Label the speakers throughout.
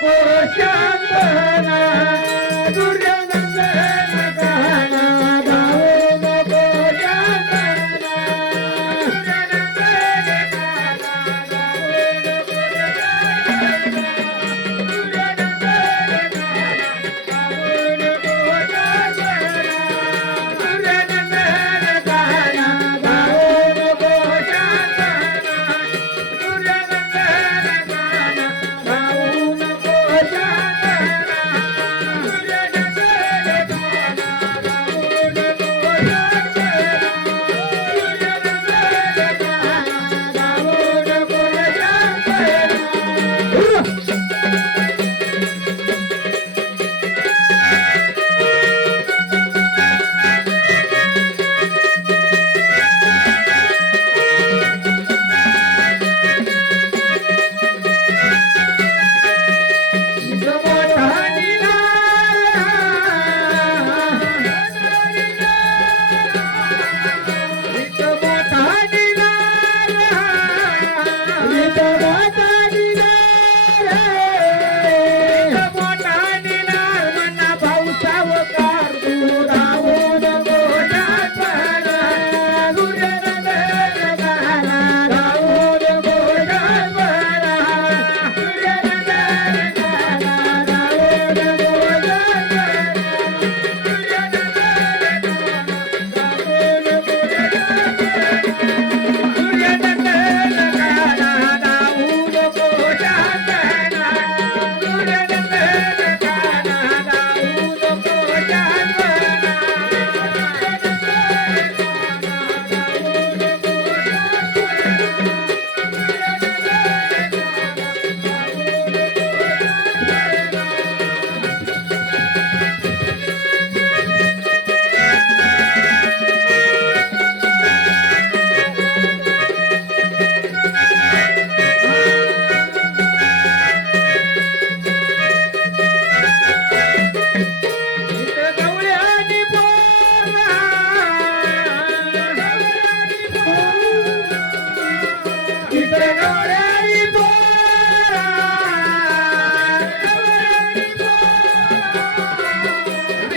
Speaker 1: 我和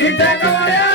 Speaker 1: Keep that going.